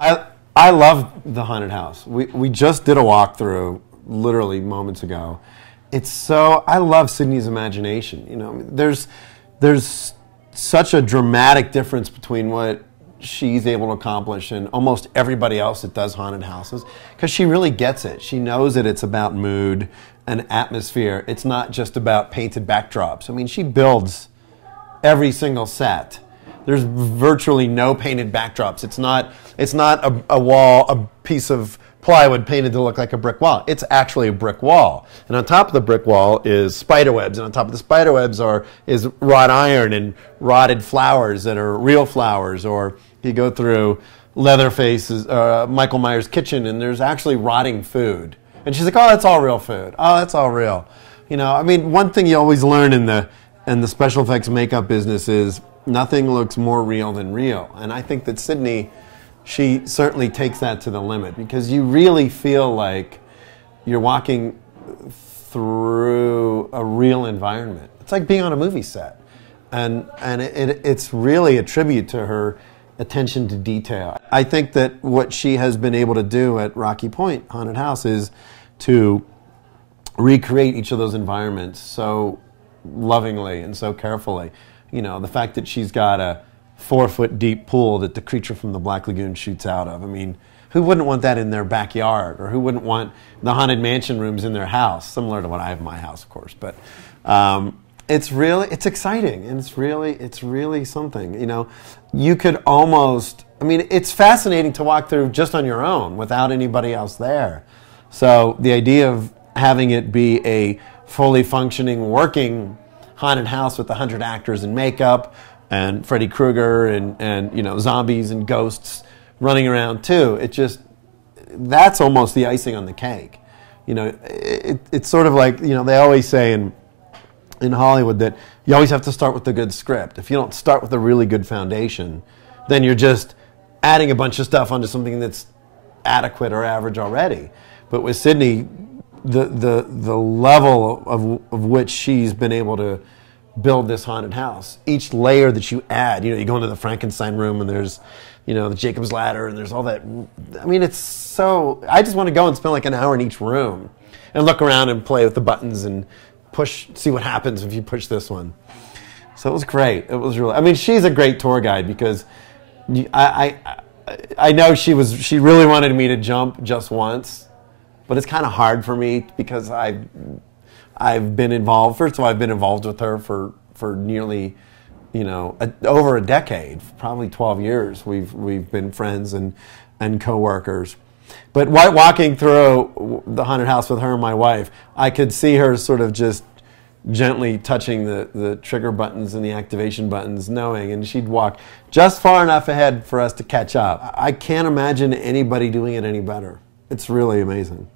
I I love the haunted house. We just did a walkthrough literally moments ago. It's so I love Sydney's imagination. You know, there's such a dramatic difference between what she's able to accomplish and almost everybody else that does haunted houses, because she really gets it. She knows that it's about mood and atmosphere. It's not just about painted backdrops. I mean, she builds every single set. There's virtually no painted backdrops. It's not a wall, a piece of plywood painted to look like a brick wall. It's actually a brick wall. And on top of the brick wall is spider webs. And on top of the spider webs is wrought iron and rotted flowers that are real flowers. Or you go through Leatherface's, Michael Myers' kitchen, and there's actually rotting food. And she's like, oh, that's all real food. Oh, that's all real. You know, I mean, one thing you always learn in the special effects makeup business is nothing looks more real than real. And I think that Sydney, she certainly takes that to the limit, because you really feel like you're walking through a real environment. It's like being on a movie set. And it's really a tribute to her attention to detail. I think that what she has been able to do at Rocky Point Haunted House is to recreate each of those environments so lovingly and so carefully. You know, the fact that she's got a 4-foot deep pool that the creature from the Black Lagoon shoots out of. I mean, who wouldn't want that in their backyard? Or who wouldn't want the haunted mansion rooms in their house? Similar to what I have in my house, of course. But it's exciting, and it's really something. You know, you could almost, I mean, it's fascinating to walk through just on your own without anybody else there. So the idea of having it be a fully functioning, working haunted house with 100 actors in makeup and Freddy Krueger and you know, zombies and ghosts running around too, that's almost the icing on the cake. You know, it's sort of like, you know, they always say in Hollywood that you always have to start with a good script. If you don't start with a really good foundation, then you're just adding a bunch of stuff onto something that's adequate or average already. But with Sydney, the level of which she's been able to build this haunted house, each layer that you add, you know, you go into the Frankenstein room and there's, you know, the Jacob's Ladder and there's all that. I mean, it's so, I just want to go and spend like an hour in each room and look around and play with the buttons and see what happens if you push this one. So it was great. It was really, I mean, she's a great tour guide, because I know she really wanted me to jump just once, but it's kind of hard for me because I've been involved. First of all, I've been involved with her for nearly, you know, over a decade, probably 12 years. We've been friends and co-workers. But walking through the haunted house with her and my wife, I could see her sort of just gently touching the trigger buttons and the activation buttons, knowing, and she'd walk just far enough ahead for us to catch up. I can't imagine anybody doing it any better. It's really amazing.